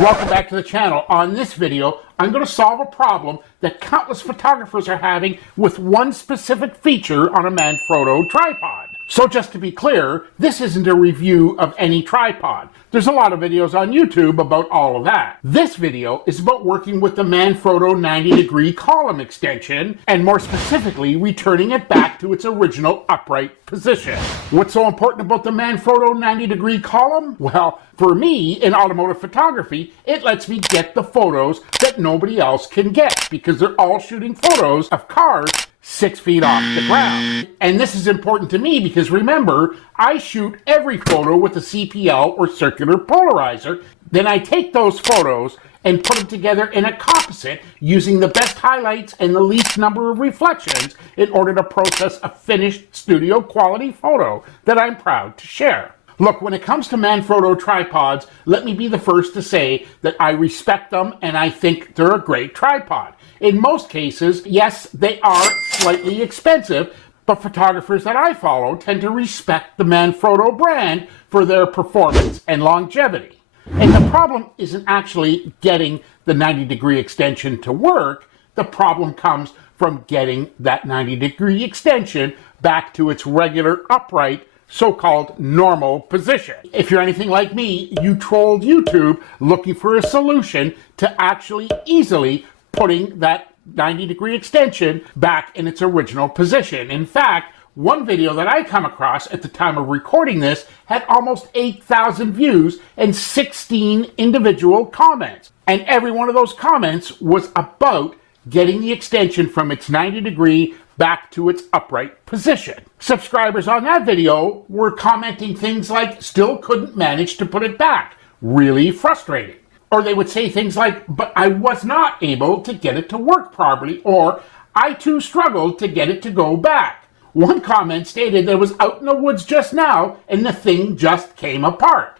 Welcome back to the channel. On this video, I'm going to solve a problem that countless photographers are having with one specific feature on a Manfrotto tripod. So just to be clear, this isn't a review of any tripod. There's a lot of videos on YouTube about all of that. This video is about working with the Manfrotto 90-degree column extension, and more specifically, returning it back to its original upright position. What's so important about the Manfrotto 90-degree column? Well, for me, in automotive photography, it lets me get the photos that nobody else can get, because they're all shooting photos of cars 6 feet off the ground. And this is important to me because remember, I shoot every photo with a CPL or circular polarizer. Then I take those photos and put them together in a composite using the best highlights and the least number of reflections in order to process a finished studio quality photo that I'm proud to share. Look, when it comes to Manfrotto tripods, let me be the first to say that I respect them and I think they're a great tripod. In most cases, yes, they are slightly expensive, but photographers that I follow tend to respect the Manfrotto brand for their performance and longevity. And the problem isn't actually getting the 90-degree extension to work. The problem comes from getting that 90-degree extension back to its regular upright, so-called normal position. If you're anything like me, you trolled YouTube looking for a solution to actually easily putting that 90-degree extension back in its original position. In fact, one video that I come across at the time of recording this had almost 8,000 views and 16 individual comments. And every one of those comments was about getting the extension from its 90-degree back to its upright position. Subscribers on that video were commenting things like, still couldn't manage to put it back. Really frustrating. Or they would say things like, but I was not able to get it to work properly, or I too struggled to get it to go back. One comment stated that it was out in the woods just now and the thing just came apart.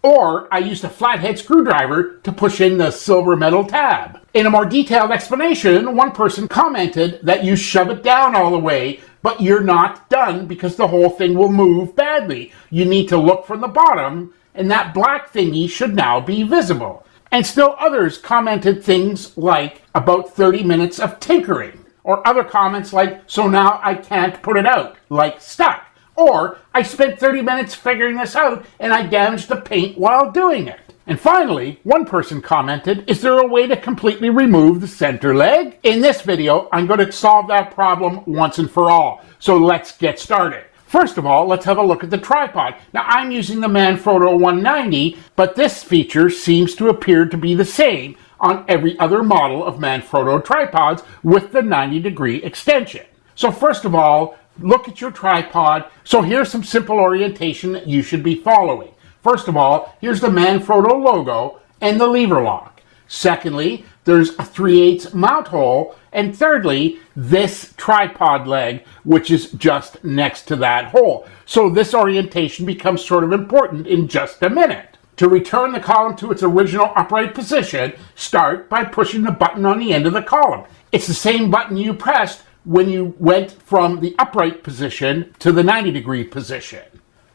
Or I used a flathead screwdriver to push in the silver metal tab. In a more detailed explanation, one person commented that you shove it down all the way, but you're not done because the whole thing will move badly. You need to look from the bottom, and that black thingy should now be visible. And still others commented things like about 30 minutes of tinkering, or other comments like, so now I can't put it out, like stuck. Or, I spent 30 minutes figuring this out and I damaged the paint while doing it. And finally, one person commented, is there a way to completely remove the center leg? In this video, I'm going to solve that problem once and for all. So let's get started. First of all, let's have a look at the tripod. Now, I'm using the Manfrotto 190, but this feature seems to appear to be the same on every other model of Manfrotto tripods with the 90-degree extension. So first of all, look at your tripod. So here's some simple orientation that you should be following. First of all, here's the Manfrotto logo and the lever lock. Secondly, there's a 3/8 mount hole. And thirdly, this tripod leg, which is just next to that hole. So this orientation becomes sort of important in just a minute. To return the column to its original upright position, start by pushing the button on the end of the column. It's the same button you pressed when you went from the upright position to the 90-degree position.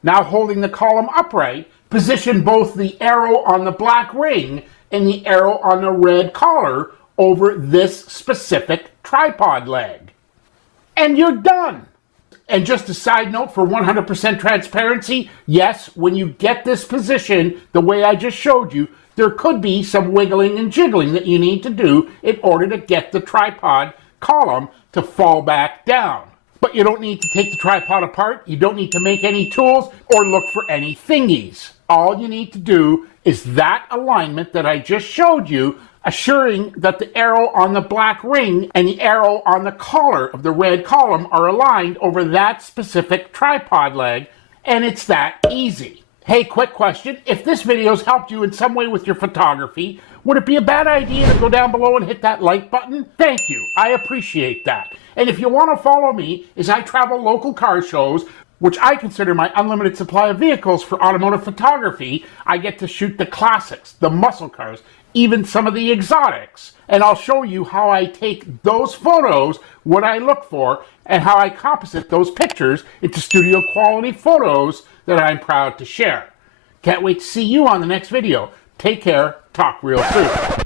Now holding the column upright, position both the arrow on the black ring and the arrow on the red collar over this specific tripod leg. And you're done. And just a side note for 100% transparency, yes, when you get this position the way I just showed you, there could be some wiggling and jiggling that you need to do in order to get the tripod column to fall back down. But you don't need to take the tripod apart, you don't need to make any tools or look for any thingies. All you need to do is that alignment that I just showed you, assuring that the arrow on the black ring and the arrow on the collar of the red column are aligned over that specific tripod leg, and it's that easy. Hey, quick question. If this video's helped you in some way with your photography, would it be a bad idea to go down below and hit that like button? Thank you. I appreciate that. And if you want to follow me as I travel local car shows, which I consider my unlimited supply of vehicles for automotive photography, I get to shoot the classics, the muscle cars, even some of the exotics. And I'll show you how I take those photos, what I look for, and how I composite those pictures into studio quality photos that I'm proud to share. Can't wait to see you on the next video. Take care. talk real soon.